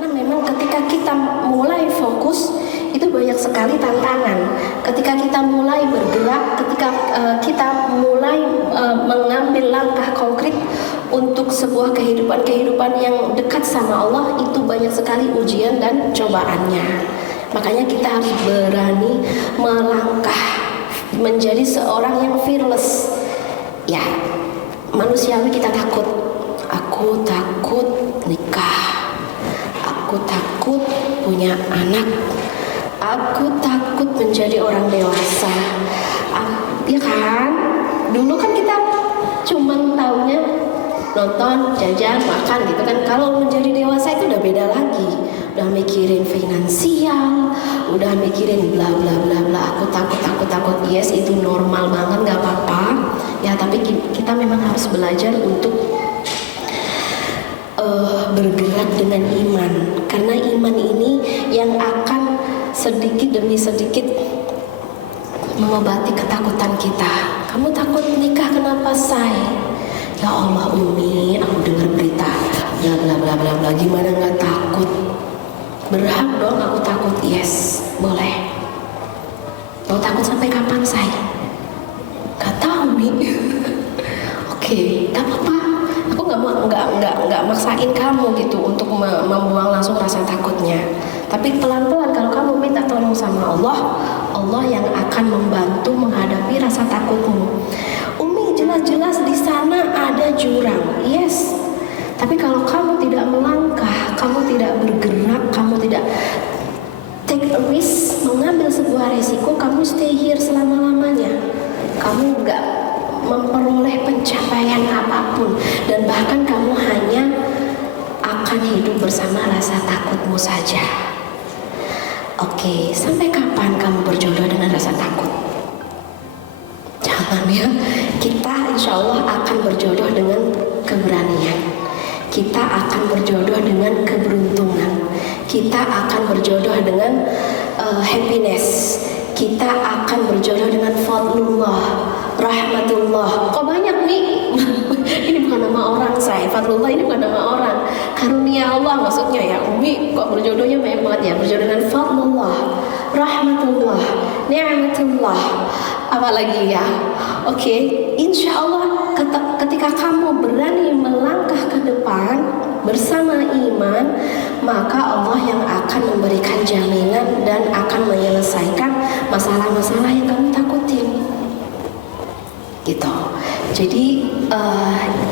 Karena memang ketika kita mulai fokus, itu banyak sekali tantangan. Ketika kita mulai bergerak, ketika kita mulai mengambil langkah konkret untuk sebuah kehidupan yang dekat sama Allah, itu banyak sekali ujian dan cobaannya. Makanya kita harus berani melangkah menjadi seorang yang fearless. Ya, manusiawi kita takut. Aku takut nikah. Aku takut punya anak. Aku takut menjadi orang dewasa. Ya kan? Dulu kan kita cuman taunya nonton, jajan, makan gitu kan. Kalau menjadi dewasa itu udah beda lagi. Udah mikirin finansial, udah mikirin bla bla bla bla. Aku takut. Yes, itu normal banget, nggak apa-apa. Ya, tapi kita memang harus belajar untuk bergerak dengan iman. Karena iman ini yang akan sedikit demi sedikit mengobati ketakutan kita. Kamu takut nikah, kenapa say? Ya Allah Umi, aku dengar berita bla bla bla bla bla. Gimana nggak takut? Berhak dong aku takut. Yes, boleh. Mau takut sampai kapan say? Gak tahu Mi. Oke, gak apa-apa. Aku nggak maksain kamu gitu untuk membuang langsung rasa takutnya. Tapi pelan-pelan kalau kamu minta tolong sama Allah, Allah yang akan membantu menghadapi rasa takutmu. Umi, jelas-jelas di sana ada jurang. Yes. Tapi kalau kamu tidak melangkah, kamu tidak bergerak, kamu tidak take a risk, mengambil sebuah resiko, kamu stay here selama-lamanya. Kamu nggak memperoleh pencapaian apapun, dan bahkan kamu hanya akan hidup bersama rasa takutmu saja. Oke, sampai kapan kamu berjodoh dengan rasa takut? Jangan ya. Kita insya Allah akan berjodoh dengan keberanian. Kita akan berjodoh dengan keberuntungan. Kita akan berjodoh dengan happiness. Kita akan berjodoh dengan fadlullah, rahmatullah. Kok banyak nih? Ini bukan nama orang saya. Fadlullah ini bukan nama orang. Karunia Allah maksudnya ya. Umi kok berjodohnya banyak banget ya. Berjodoh dengan fadlullah, rahmatullah, ni'matullah. Apalagi ya. Oke, insya Allah ketika kamu berani melangkah ke depan bersama iman, maka Allah yang akan memberikan jaminan dan akan menyelesaikan masalah-masalah yang kamu takutin. Gitu. Jadi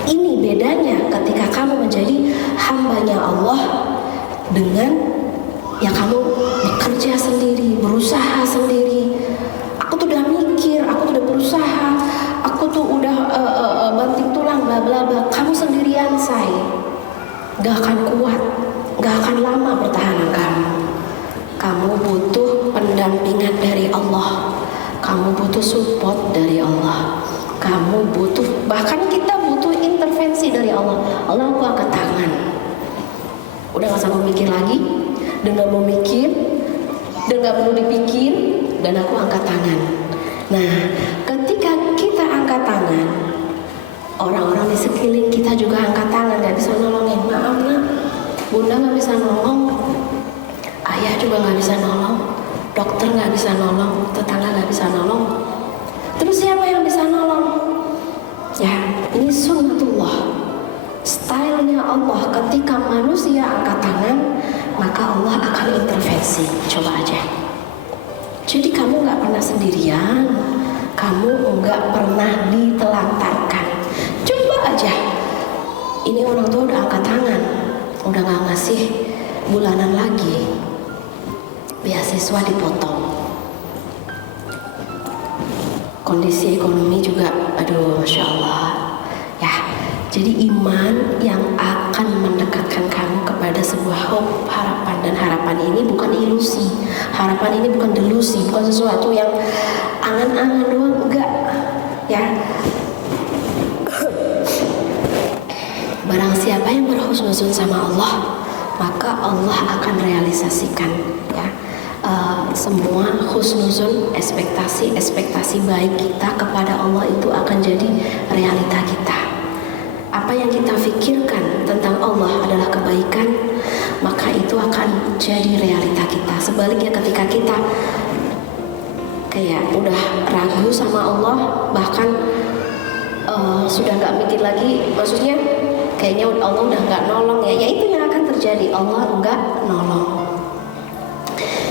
ini bedanya ketika kamu menjadi hambanya Allah dengan ya kamu bekerja sendiri, berusaha sendiri. Aku tuh udah mikir, aku tuh udah berusaha, aku tuh udah banting tulang bla bla bla. Kamu sendirian say, gak akan kuat, gak akan lama pertahanan kamu. Kamu butuh pendampingan dari Allah, kamu butuh support dari Allah, kamu butuh, bahkan kita butuh intervensi dari Allah. Allah, aku angkat tangan. Udah gak usah mikir lagi, dan gak mau mikir, dan gak perlu dipikir, dan aku angkat tangan. Nah, ketika kita angkat tangan, orang-orang di sekeliling kita juga angkat tangan, gak bisa nolongin. Maaf nak, bunda gak bisa nolong, ayah juga gak bisa nolong, dokter gak bisa nolong, tetangga gak bisa nolong. Terus siapa yang bisa nolong? Ya, ini sunnatullah, stylenya Allah. Ketika manusia angkat tangan, maka Allah akan intervensi. Coba aja. Jadi kamu gak pernah sendirian, kamu gak pernah ditelantarkan. Coba aja. Ini orang tua udah angkat tangan, udah gak ngasih bulanan lagi, beasiswa dipotong, kondisi ekonomi juga, aduh, masya Allah. Ya, jadi iman yang akan mendekatkan kamu kepada sebuah hope, harapan. Dan harapan ini bukan ilusi, harapan ini bukan delusi, bukan sesuatu yang angan-angan doang, enggak. Ya, barang siapa yang berhusnuzon sama Allah, maka Allah akan realisasikan ya semua husnuzon, ekspektasi baik kita kepada Allah itu akan jadi realita kita. Apa yang kita pikirkan tentang Allah adalah kebaikan, maka itu akan jadi realita kita. Sebaliknya ketika kita kayak udah ragu sama Allah, bahkan sudah nggak mikir lagi, maksudnya kayaknya Allah udah nggak nolong ya itu yang akan terjadi, Allah nggak nolong.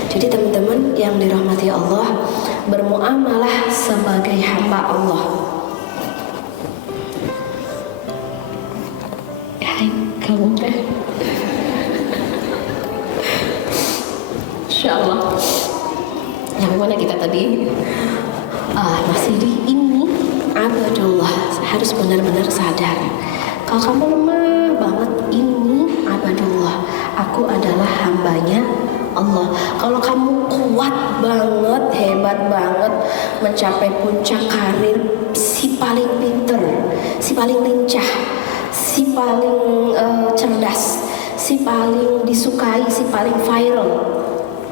Jadi teman-teman yang dirahmati Allah, bermuamalah sebagai hamba Allah. Hai kamu teh, Insyaallah. Yang mana kita tadi? Masih di ini abadullah. Harus benar-benar sadar. Kalau kamu lemah banget, ini abadullah. Aku adalah hambanya Allah. Kalau kamu kuat banget, hebat banget, mencapai puncak karir, si paling pinter, si paling lincah, si paling cerdas, si paling disukai, si paling viral,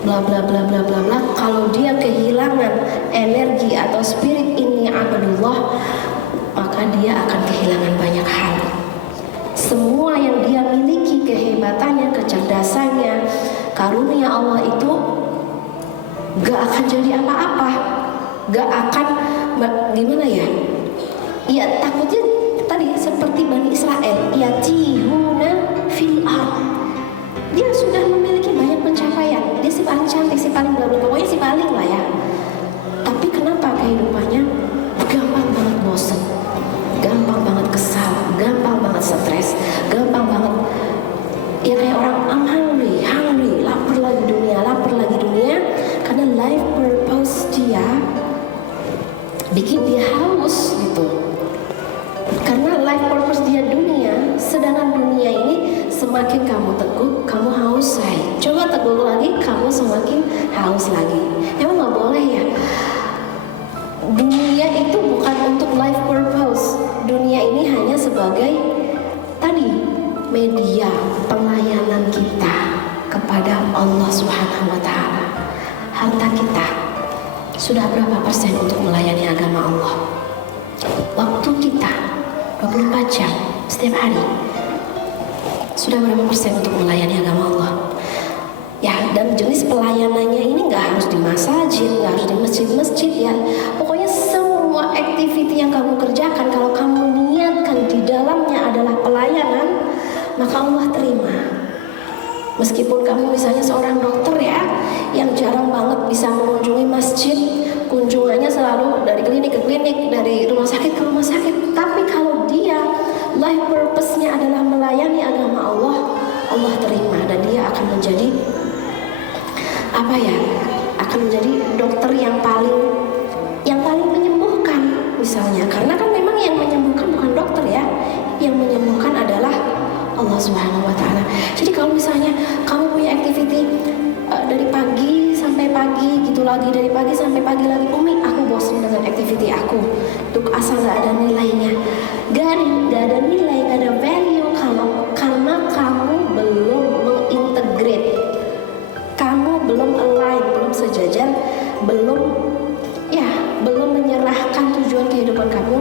bla bla bla bla bla bla. Kalau dia kehilangan energi atau spirit ini abadullah, maka dia akan kehilangan banyak hal. Semua yang dia miliki, kehebatannya, kecerdasannya, karunia Allah itu gak akan jadi apa-apa, gak akan gimana ya? Ya takutnya tadi seperti Bani Israel, ya tihuna fil ard. Dia sudah memiliki banyak pencapaian, dia si paling cantik, si paling bla bla, pokoknya si paling lah ya. Tapi kenapa kehidupannya gampang banget bosen, gampang banget kesal, gampang banget stres, gampang banget ya kayak orang hungry, lapar lagi dunia, karena life purpose dia bikin dia haus gitu. Karena life purpose dia dunia, sedangkan dunia ini semakin kamu teguk, kamu haus lagi. Coba teguk lagi, kamu semakin haus lagi. Emang nggak boleh ya? Dunia itu bukan untuk life purpose. Dunia ini hanya sebagai tadi media pelayanan kita kepada Allah Subhanahu wa Ta'ala. Harta kita sudah berapa persen untuk melayani agama Allah? Waktu kita 24 jam setiap hari sudah berapa persen untuk melayani agama Allah? Ya, dan jenis pelayanannya ini nggak harus di masjid, nggak harus di masjid-masjid ya. Pokoknya semua aktiviti yang kamu kerjakan, kalau kamu niatkan di dalamnya adalah pelayanan, maka Allah terima. Meskipun kamu misalnya seorang dokter ya, yang jarang banget bisa mengunjungi masjid, kunjungannya selalu dari klinik ke klinik, dari rumah sakit ke rumah sakit, tapi kalau dia life purpose-nya adalah melayani agama Allah, Allah terima dan dia akan menjadi akan menjadi dokter yang paling menyembuhkan misalnya. Karena kan memang yang menyembuhkan bukan dokter ya, yang menyembuhkan adalah Allah Subhanahu wa Ta'ala. Jadi kalau misalnya kamu punya activity dari pagi sampai pagi gitu lagi, dari pagi sampai pagi lagi, Umi aku bosan dengan activity aku, untuk asal gak ada nilainya, gak ada nilai, gak ada value karena kamu belum mengintegrate, kamu belum align, belum sejajar, belum menyerahkan tujuan kehidupan kamu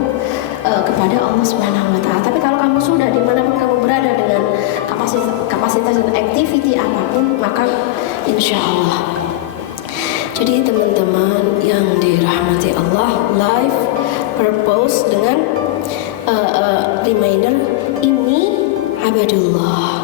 kepada Allah Subhanahu wa Ta'ala. Tapi kalau kamu sudah, dimanapun kamu berada dengan kapasitas dan activity apapun, maka insya Allah. Jadi teman-teman yang dirahmati Allah, life purpose dengan reminder ini abadullah.